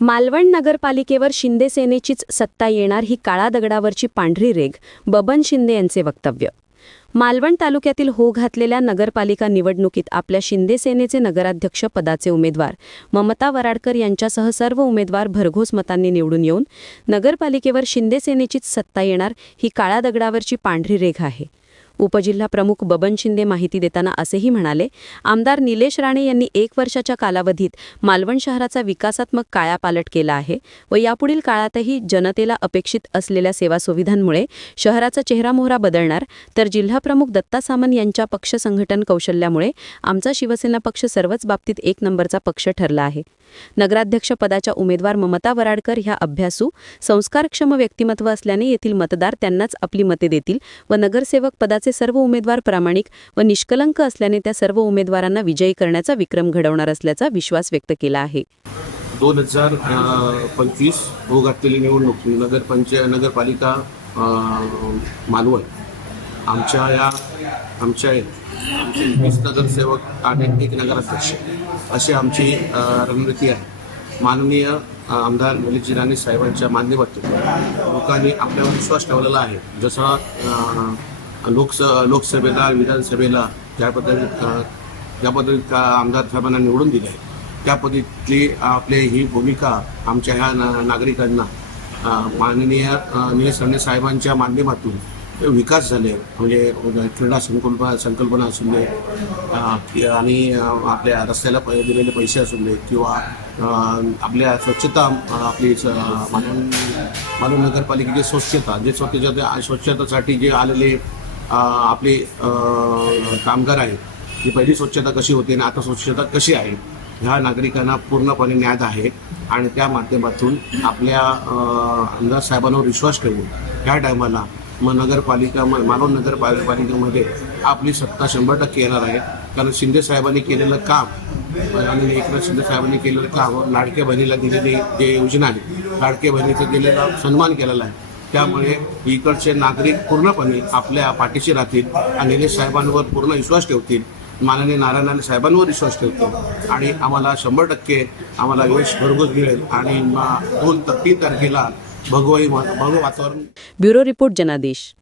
मालवण नगरपालिकेवर शिंदे सेनेचीच सत्ता येणार ही काळा दगडावरची पांढरी रेघ बबन शिंदे यांचे वक्तव्य. मालवण तालुक्यातील हो घातलेल्या नगरपालिका निवडणुकीत आपल्या शिंदे सेनेचे नगराध्यक्ष पदाचे उमेदवार ममता वराडकर यांच्यासह सर्व उमेदवार भरघोस मतांनी निवडून येऊन नगरपालिकेवर शिंदे सेनेचीच सत्ता येणार ही काळ्या दगडावरची पांढरी रेघ आहे. उपजिल्हाप्रमुख बबन शिंदे माहिती देताना असेही म्हणाले आमदार निलेश राणे यांनी एक वर्षाच्या कालावधीत मालवण शहराचा विकासात्मक कायापालट केला आहे व यापुढील काळातही जनतेला अपेक्षित असलेल्या सेवा सुविधांमुळे शहराचा चेहरामोहरा बदलणार तर जिल्हाप्रमुख दत्ता सामंत यांच्या पक्ष संघटन कौशल्यामुळे आमचा शिवसेना पक्ष सर्वच बाबतीत एक नंबरचा पक्ष ठरला आहे. नगराध्यक्ष पदाच्या उमेदवार ममता वराडकर ह्या अभ्यासू संस्कारक्षम व्यक्तिमत्व असल्याने येथील मतदार त्यांनाच आपली मते देतील व नगरसेवक पदाचे सर्व उमेदवार प्रामाणिक व निष्कलंक असल्याने त्या सर्व उमेदवारांना विजयी करण्याचा विक्रम घडवणार असल्याचा विश्वास व्यक्त केला आहे. दोन हजार पंचवीस हो घातलेली निवडणूक नगरपंचाय नगरपालिका मालवण आमच्या या आमच्या आमचे वीस नगरसेवक आणि एक नगराध्यक्ष अशी आमची रणनीती आहे. माननीय आमदार ललितजी राणे साहेबांच्या माध्यमातून लोकांनी आपल्यावर विश्वास ठेवलेला आहे. जसा लोकस लोकसभेला विधानसभेला ज्या पद्धती ज्या पद्धतीत आमदार साहेबांना निवडून दिले आहे त्या पद्धतीतली आपली ही भूमिका आमच्या ह्या ना- नागरिकांना माननीय अ, निलेश साहेबांच्या माध्यमातून विकास झाले. म्हणजे क्रीडा संकल्पना संकल्पना असून दे आणि आपल्या रस्त्याला पै- दिलेले पैसे असून दे किंवा आपल्या स्वच्छता आपली स- मालवण मालवण नगरपालिकेची स्वच्छता जे स्वच्छता स्वच्छतेसाठी जे आलेले आपले कामगार आहेत ही पहिली स्वच्छता कशी होती आणि आता स्वच्छता कशी आहे ह्या नागरिकांना पूर्णपणे ज्ञात आहे. आणि त्या माध्यमातून आपल्या आमदार साहेबांवर विश्वास ठेवून ह्या टायमाला मग नगरपालिका म- मालवण नगरपालिकेमध्ये आपली सत्ता शंभर टक्के येणार आहे. कारण शिंदे साहेबांनी केलेलं काम आणि एकनाथ शिंदे साहेबांनी केलेलं काम लाडक्या बहिणीला दिलेली जे योजना आहे लाडक्या बहिणीचं दिलेला सन्मान केलेला आहे. त्यामुळे इकडचे नागरिक पूर्णपणे आपल्या पाठीशी राहतील आणि निलेश साहेबांवर पूर्ण विश्वास ठेवतील. माननीय नारायण साहेबांवर विश्वास ठेवतील. आणि आम्हाला शंभर टक्के आम्हाला यश भरघोस मिळेल. आणि दोन तीन तारखेला भगवाई भगव वातावरण ब्युरो रिपोर्ट जनादेश.